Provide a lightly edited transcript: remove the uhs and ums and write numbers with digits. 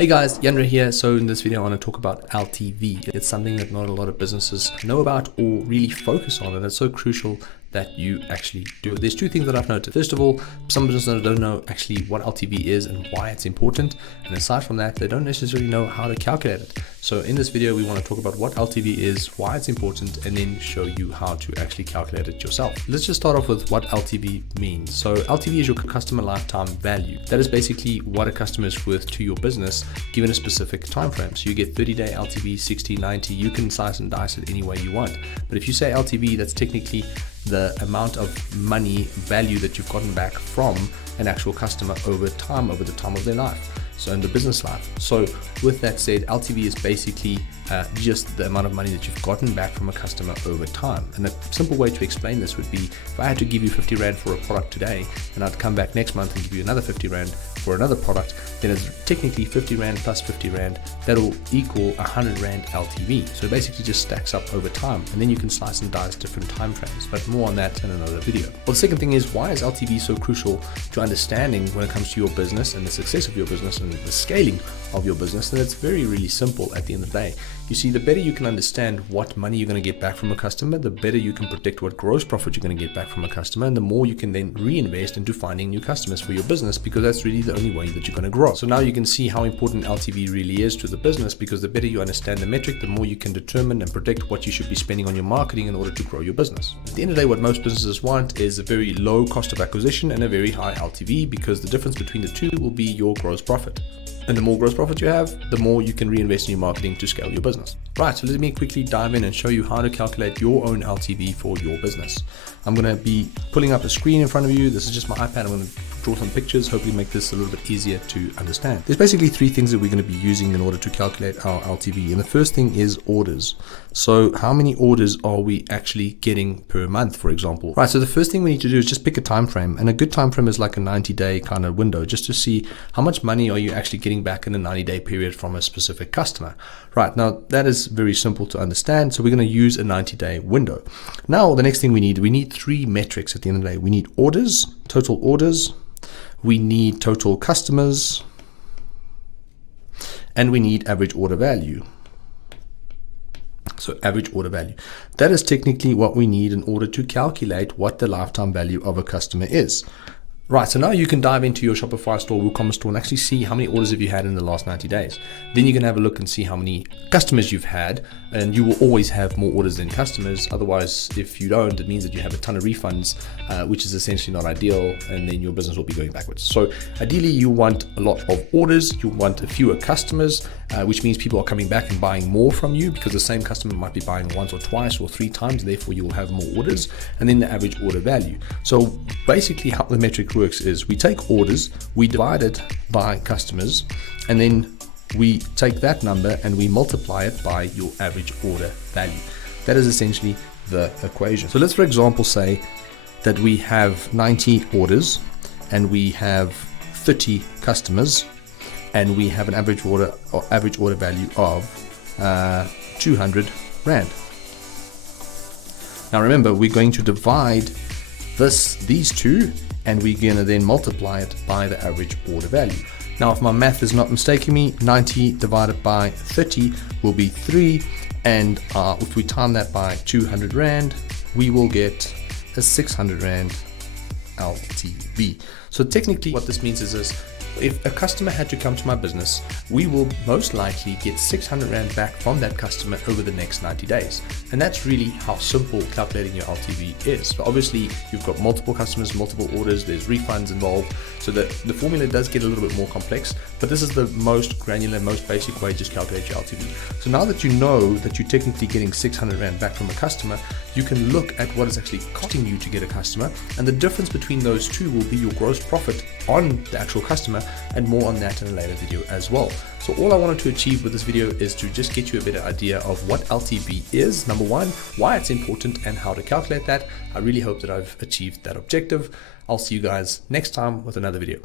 Hey guys, Jandre here. So in this video I want to talk about LTV. It's something that not a lot of businesses know about or really focus on, and it's so crucial that you actually do. There's two things that I've noticed. First of all, some businesses don't know actually what LTV is and why it's important, and aside from that, they don't necessarily know how to calculate it. So in this video we want to talk about what LTV is, why it's important, and then show you how to actually calculate it yourself. Let's just start off with what LTV means. So LTV is your customer lifetime value. That is basically what a customer is worth to your business given a specific time frame. So you get 30-day LTV, 60, 90, you can slice and dice it any way you want. But if you say LTV, that's technically the amount of money value that you've gotten back from an actual customer over time, over the time of their life, so in the business life. So with that said, LTV is basically just the amount of money that you've gotten back from a customer over time. And a simple way to explain this would be, if I had to give you 50 Rand for a product today, and I'd come back next month and give you another 50 Rand for another product, then it's technically 50 Rand plus 50 Rand, that'll equal 100 Rand LTV. So it basically just stacks up over time, and then you can slice and dice different time frames, but more on that in another video. Well, the second thing is, why is LTV so crucial to understanding when it comes to your business and the success of your business and the scaling of your business? And it's very, really simple at the end of the day. You see, the better you can understand what money you're going to get back from a customer, the better you can predict what gross profit you're going to get back from a customer, and the more you can then reinvest into finding new customers for your business, because that's really the only way that you're going to grow. So now you can see how important LTV really is to the business, because the better you understand the metric, the more you can determine and predict what you should be spending on your marketing in order to grow your business. At the end of the day, what most businesses want is a very low cost of acquisition and a very high LTV, because the difference between the two will be your gross profit. And the more gross profit you have, the more you can reinvest in your marketing to scale your business. Right, so let me quickly dive in and show you how to calculate your own LTV for your business. I'm going to be pulling up a screen in front of you. This is just my iPad. I'm going to draw some pictures, hopefully make this a little bit easier to understand. There's basically three things that we're going to be using in order to calculate our LTV. And the first thing is orders. So how many orders are we actually getting per month, for example? Right, so the first thing we need to do is just pick a time frame. And a good time frame is like a 90-day kind of window, just to see how much money are you actually getting back in a 90-day period from a specific customer. Right, now that is very simple to understand. So we're going to use a 90-day window. Now the next thing we need three metrics at the end of the day. We need orders, total orders, we need total customers, and we need average order value. So average order value. That is technically what we need in order to calculate what the lifetime value of a customer is. Right, so now you can dive into your Shopify store, WooCommerce store, and actually see how many orders have you had in the last 90 days. Then you can have a look and see how many customers you've had, and you will always have more orders than customers. Otherwise, if you don't, it means that you have a ton of refunds, which is essentially not ideal, and then your business will be going backwards. So ideally, you want a lot of orders, you want fewer customers, which means people are coming back and buying more from you, because the same customer might be buying once or twice or three times, therefore you will have more orders, and then the average order value. So basically how the metric works is, we take orders, we divide it by customers, and then we take that number and we multiply it by your average order value. That is essentially the equation. So let's, for example, say that we have 90 orders and we have 30 customers, and we have an average order value of 200 Rand. Now remember, we're going to divide these two, and we're going to then multiply it by the average order value. Now, if my math is not mistaking me, 90 divided by 30 will be 3, and if we time that by 200 Rand, we will get a 600 Rand LTV. So technically what this means is this: if a customer had to come to my business, we will most likely get 600 Rand back from that customer over the next 90 days. And that's really how simple calculating your LTV is. So obviously you've got multiple customers, multiple orders, there's refunds involved, so that the formula does get a little bit more complex, but this is the most granular, most basic way to just calculate your LTV. So now that you know that you're technically getting 600 Rand back from a customer, you can look at what is actually costing you to get a customer, and the difference between those two will be your gross profit on the actual customer, and more on that in a later video as well. So all I wanted to achieve with this video is to just get you a better idea of what LTV is, number one, why it's important, and how to calculate that. I really hope that I've achieved that objective. I'll see you guys next time with another video.